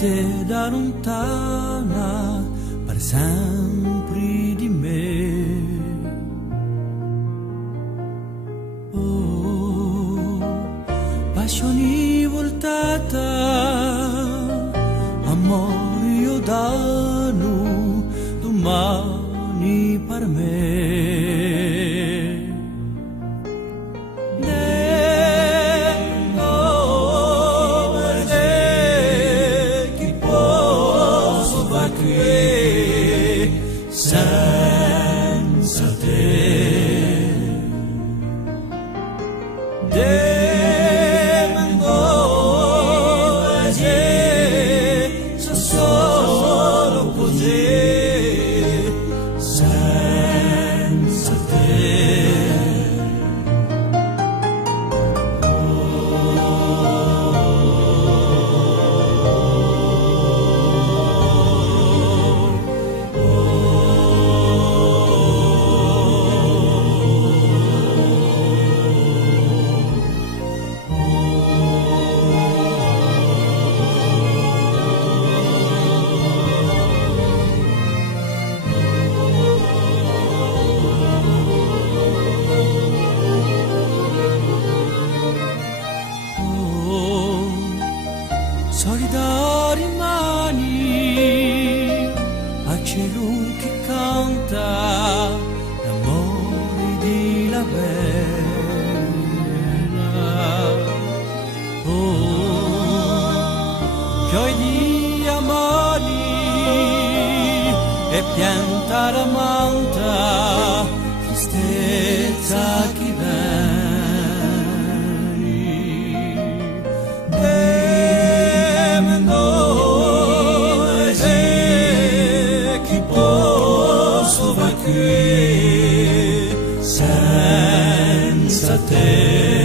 te da lontana per sempre di me. Oh, passioni voltata, amore io danno domani per me. Senza te devo agire solo così, senza te. Solidari mani a cielo che canta l'amore di la bella. Oh, fiori di amori e pianta la manta, tristezza che senza te.